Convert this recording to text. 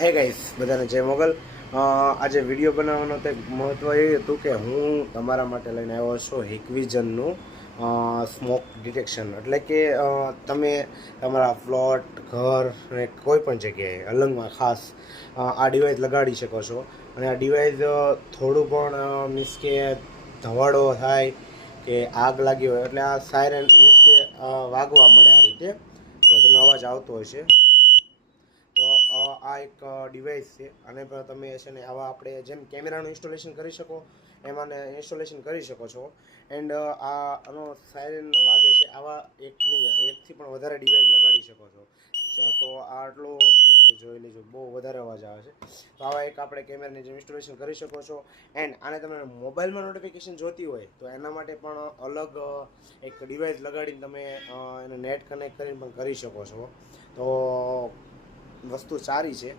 હે ગાઈસ, બધાને જય મોગલ. આજે વિડીયો બનાવવાનો તો મહત્ત્વ એ હતું કે હું તમારા માટે લઈને આવ્યો છું હિકવિઝનનું સ્મોક ડિટેક્શન. એટલે કે તમે તમારા પ્લોટ, ઘર અને કોઈ પણ જગ્યાએ અલંગમાં ખાસ આ ડિવાઇસ લગાડી શકો છો. અને આ ડિવાઇસ થોડું પણ મીન્સ કે ધવાડો થાય કે આગ લાગી હોય એટલે આ સાયરન મીન્સ કે વાગવા મળે આ રીતે. તો તમને અવાજ આવતો હશે. તો આ એક ડિવાઇસ છે. અને પણ તમે છે ને આવા આપણે જેમ કેમેરાનું ઇન્સ્ટોલેશન કરી શકો એમાં ઇન્સ્ટોલેશન કરી શકો છો. એન્ડ આનો સાયરન વાગે છે આવા એકથી પણ વધારે ડિવાઇસ લગાડી શકો છો. તો આટલું મીન્સ કે જોઈ લેજો, બહુ વધારે અવાજ આવે છે. તો આવા એક આપણે કેમેરાની જેમ ઇન્સ્ટોલેશન કરી શકો છો. એન્ડ આને તમે મોબાઈલમાં નોટિફિકેશન જોતી હોય તો એના માટે પણ અલગ એક ડિવાઇસ લગાડીને તમે એને નેટ કનેક્ટ કરીને પણ કરી શકો છો. તો વસ્તુ સારી છે.